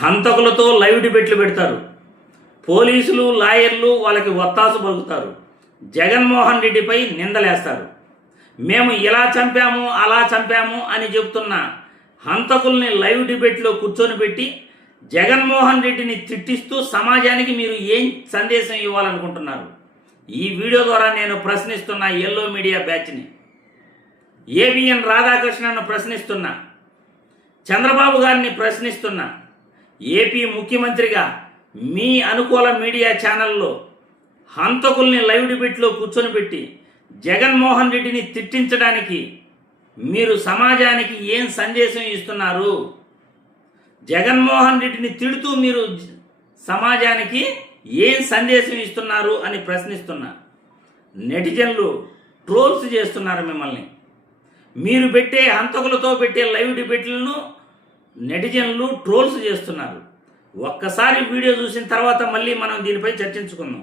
హంతకులతో live డిబేట్లు పెడతారు. పోలీసులు, లాయర్లు వాళ్ళకి ఒత్తాసు పలుకుతారు. జగన్మోహన్ రెడ్డిపై నిందలేస్తారు. మేము ఇలా చంపాము, అలా చంపాము అని చెబుతున్న హంతకుల్ని లైవ్ డిబేట్లో కూర్చొని పెట్టి జగన్మోహన్ రెడ్డిని తిట్టిస్తూ సమాజానికి మీరు ఏం సందేశం ఇవ్వాలనుకుంటున్నారు? ఈ వీడియో ద్వారా నేను ప్రశ్నిస్తున్న ఎల్లో మీడియా బ్యాచ్ని, ఏబిఎన్ రాధాకృష్ణను ప్రశ్నిస్తున్నా, చంద్రబాబు గారిని ప్రశ్నిస్తున్నా. ఏపీ ముఖ్యమంత్రిగా మీ అనుకూల మీడియా ఛానల్లో హంతకుల్ని లైవ్ డిబేట్లో కూర్చొని పెట్టి జగన్మోహన్ రెడ్డిని తిట్టించడానికి మీరు సమాజానికి ఏం సందేశం ఇస్తున్నారు? జగన్మోహన్ రెడ్డిని తిడుతూ మీరు సమాజానికి ఏం సందేశం ఇస్తున్నారు అని ప్రశ్నిస్తున్నా. నెటిజన్లు ట్రోల్స్ చేస్తున్నారు మిమ్మల్ని. మీరు పెట్టే హంతకులతో పెట్టే లైవ్ డిబేట్లను నెటిజన్లు ట్రోల్స్ చేస్తున్నారు. ఒక్కసారి వీడియో చూసిన తర్వాత మళ్ళీ మనం దీనిపై చర్చించుకుందాం.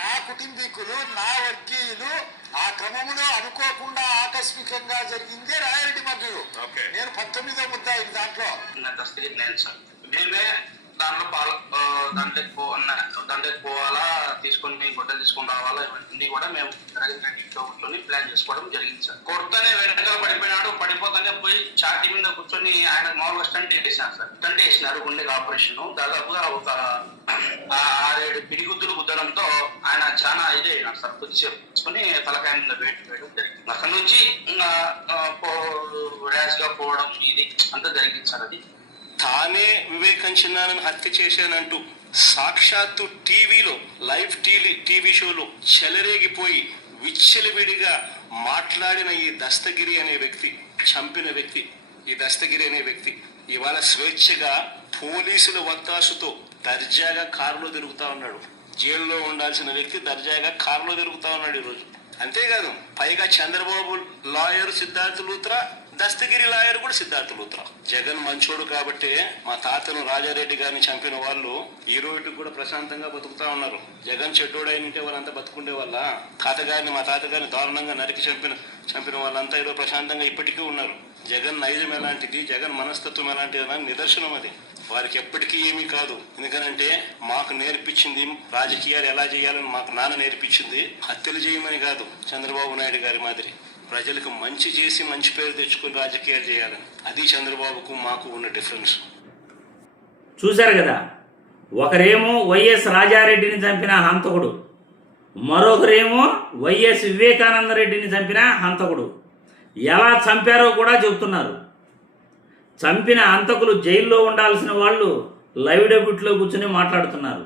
నా కుటుంబీకులు, నా వర్గీయులు ఆ క్రమంలో అనుకోకుండా ఆకస్మికంగా జరిగిందే రాయరెడ్డి మధ్యలో. నేను 19వ ముద్దాయి దాంట్లో మేమే దాంట్లోకి పోవాలా, తీసుకొని గుడ్డలు తీసుకొని రావాలా, ఇవన్నీ కూడా మేము ఇంట్లో కూర్చొని ప్లాన్ చేసుకోవడం జరిగింది సార్. కొడుతూనే వెనకాల పడిపోయినాడు. పడిపోతానే పోయి ఛాతీ మీద కూర్చొని ఆయన మామూలుగా స్టంట్ వేసాను సార్. స్టంట్ వేసినారు, గుండెకి ఆపరేషన్. దాదాపుగా ఒక 6-7 పిడిగుద్దులు గుద్దడంతో ఆయన చాలా ఇదే అయినాడు సార్. కొద్దిసేపు తీసుకొని తలకాయ మీద వేయడం జరిగింది. అక్కడ నుంచి ర్యాష్ గా పోవడం ఇది అంతా జరిగింది సార్. అది తానే వివేకంచిన్నానని హత్య చేశానంటూ సాక్షాత్తు టీవీలో లైవ్ టీవీ షోలో చెలరేగిపోయి విచ్చలవిడిగా మాట్లాడిన ఈ దస్తగిరి అనే వ్యక్తి, చంపిన వ్యక్తి, ఈ దస్తగిరి అనే వ్యక్తి ఇవాళ స్వేచ్ఛగా పోలీసుల ఒత్తాసుతో దర్జాగా కారులో తిరుగుతా ఉన్నాడు. జైల్లో ఉండాల్సిన వ్యక్తి దర్జాగా కారులో తిరుగుతా ఉన్నాడు ఈరోజు. అంతేకాదు, పైగా చంద్రబాబు లాయర్ సిద్ధార్థ లూత్రా, దస్తగిరి లాయర్ కూడా సిద్ధార్థ లూత్రా. జగన్ మంచోడు కాబట్టి మా తాతను రాజారెడ్డి గారిని చంపిన వాళ్ళు ఈ రోజుకి కూడా ప్రశాంతంగా బతుకుతా ఉన్నారు. జగన్ చెడ్డోడు అయినంటే వాళ్ళంతా బతుకుండే వాళ్ళ. మా తాతగారిని దారుణంగా నరికి చంపిన వాళ్ళంతా ఏదో ప్రశాంతంగా ఇప్పటికీ ఉన్నారు. జగన్ నైజం ఎలాంటిది, జగన్ మనస్తత్వం ఎలాంటిది అని నిదర్శనం అది. వారికి ఎప్పటికీ ఏమీ కాదు. ఎందుకనంటే మాకు నేర్పించింది రాజకీయాలు ఎలా చేయాలని మాకు నాన్న నేర్పించింది. హత్యలు చేయమని కాదు, చంద్రబాబు నాయుడు గారి మాదిరి ప్రజలకు మంచి చేసి మంచి పేరు తెచ్చుకుని రాజకీయాలు చేయాలని. అది చంద్రబాబుకు మాకు ఉన్న డిఫరెన్స్. చూశారు కదా, ఒకరేమో వైఎస్ రాజారెడ్డిని చంపిన హంతకుడు, మరొకరేమో వైఎస్ వివేకానంద రెడ్డిని చంపిన హంతకుడు. ఎలా చంపారో కూడా చెబుతున్నారు. చంపిన హంతకులు జైల్లో ఉండాల్సిన వాళ్ళు లైవ్ డిబేట్లో కూర్చొని మాట్లాడుతున్నారు.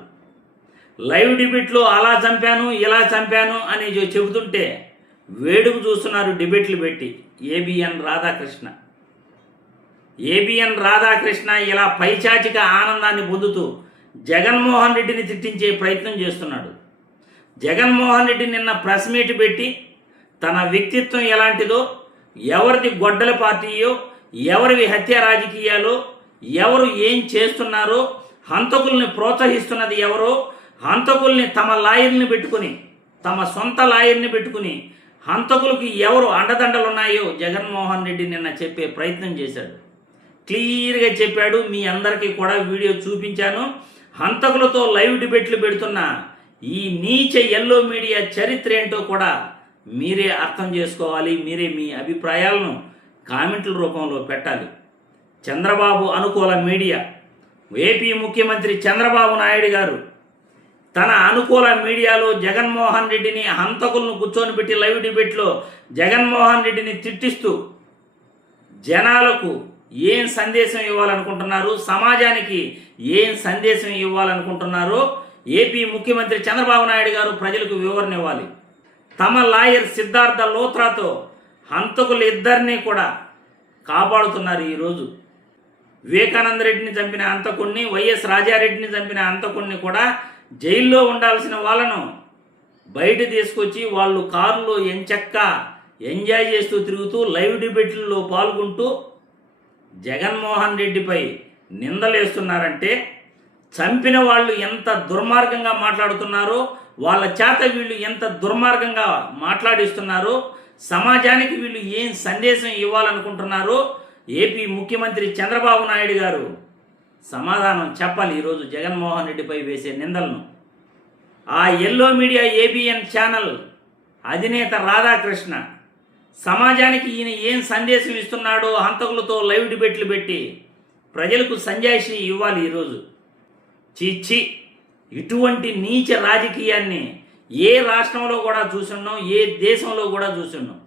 లైవ్ డిబేట్లో అలా చంపాను, ఇలా చంపాను అని చెబుతుంటే వేడుకు చూస్తున్నారు డిబేట్లు పెట్టి ఏబిఎన్ రాధాకృష్ణ ఇలా పైచాచిక ఆనందాన్ని పొందుతూ జగన్మోహన్ రెడ్డిని తిట్టించే ప్రయత్నం చేస్తున్నాడు. జగన్మోహన్ రెడ్డి నిన్న ప్రెస్ మీట్ పెట్టి తన వ్యక్తిత్వం ఎలాంటిదో, ఎవరిది గొడ్డల పార్టీయో, ఎవరివి హత్య రాజకీయాలు, ఎవరు ఏం చేస్తున్నారో, హంతకుల్ని ప్రోత్సహిస్తున్నది ఎవరో, హంతకుల్ని తమ లాయర్ని పెట్టుకుని, తమ సొంత లాయర్ని పెట్టుకుని హంతకులకి ఎవరు అండదండలు ఉన్నాయో జగన్మోహన్ రెడ్డి నిన్న చెప్పే ప్రయత్నం చేశాడు. క్లియర్గా చెప్పాడు. మీ అందరికీ కూడా వీడియో చూపించాను. హంతకులతో లైవ్ డిబేట్లు పెడుతున్న ఈ నీచ ఎల్లో మీడియా చరిత్ర ఏంటో కూడా మీరే అర్థం చేసుకోవాలి. మీరే మీ అభిప్రాయాలను కామెంట్ల రూపంలో పెట్టాలి. చంద్రబాబు అనుకూల మీడియా, ఏపీ ముఖ్యమంత్రి చంద్రబాబు నాయుడు గారు తన అనుకూల మీడియాలో జగన్మోహన్ రెడ్డిని హంతకులను కూర్చొని పెట్టి లైవ్ డిబేట్లో జగన్మోహన్ రెడ్డిని తిట్టిస్తూ జనాలకు ఏం సందేశం ఇవ్వాలనుకుంటున్నారు, సమాజానికి ఏం సందేశం ఇవ్వాలనుకుంటున్నారో ఏపీ ముఖ్యమంత్రి చంద్రబాబు నాయుడు గారు ప్రజలకు వివరణ ఇవ్వాలి. తమ లాయర్ సిద్ధార్థ లూత్రాతో హంతకులు ఇద్దరినీ కూడా కాపాడుతున్నారు. ఈరోజు వివేకానంద రెడ్డిని చంపిన హంతకుడిని, వైఎస్ రాజారెడ్డిని చంపిన హంతకుడిని కూడా జైల్లో ఉండాల్సిన వాళ్ళను బయట తీసుకొచ్చి వాళ్ళు కారులో ఎంచక్కా ఎంజాయ్ చేస్తూ తిరుగుతూ లైవ్ డిబేట్లలో పాల్గొంటూ జగన్మోహన్ రెడ్డిపై నిందలేస్తున్నారంటే చంపిన వాళ్ళు ఎంత దుర్మార్గంగా మాట్లాడుతున్నారో, వాళ్ళ చేత వీళ్ళు ఎంత దుర్మార్గంగా మాట్లాడిస్తున్నారో, సమాజానికి వీళ్ళు ఏం సందేశం ఇవ్వాలనుకుంటున్నారో ఏపీ ముఖ్యమంత్రి చంద్రబాబు నాయుడు గారు సమాధానం చెప్పాలి ఈరోజు జగన్మోహన్ రెడ్డిపై వేసే నిందలను. ఆ ఎల్లో మీడియా ఏబిఎన్ ఛానల్ అధినేత రాధాకృష్ణ సమాజానికి ఈయన ఏం సందేశం ఇస్తున్నాడో హంతకులతో లైవ్ డిబేట్లు పెట్టి ప్రజలకు సంజాయిషి ఇవ్వాలి ఈరోజు. చీచి, ఇటువంటి నీచ రాజకీయాన్ని ఏ రాష్ట్రంలో కూడా చూసున్నాం, ఏ దేశంలో కూడా చూసున్నాం.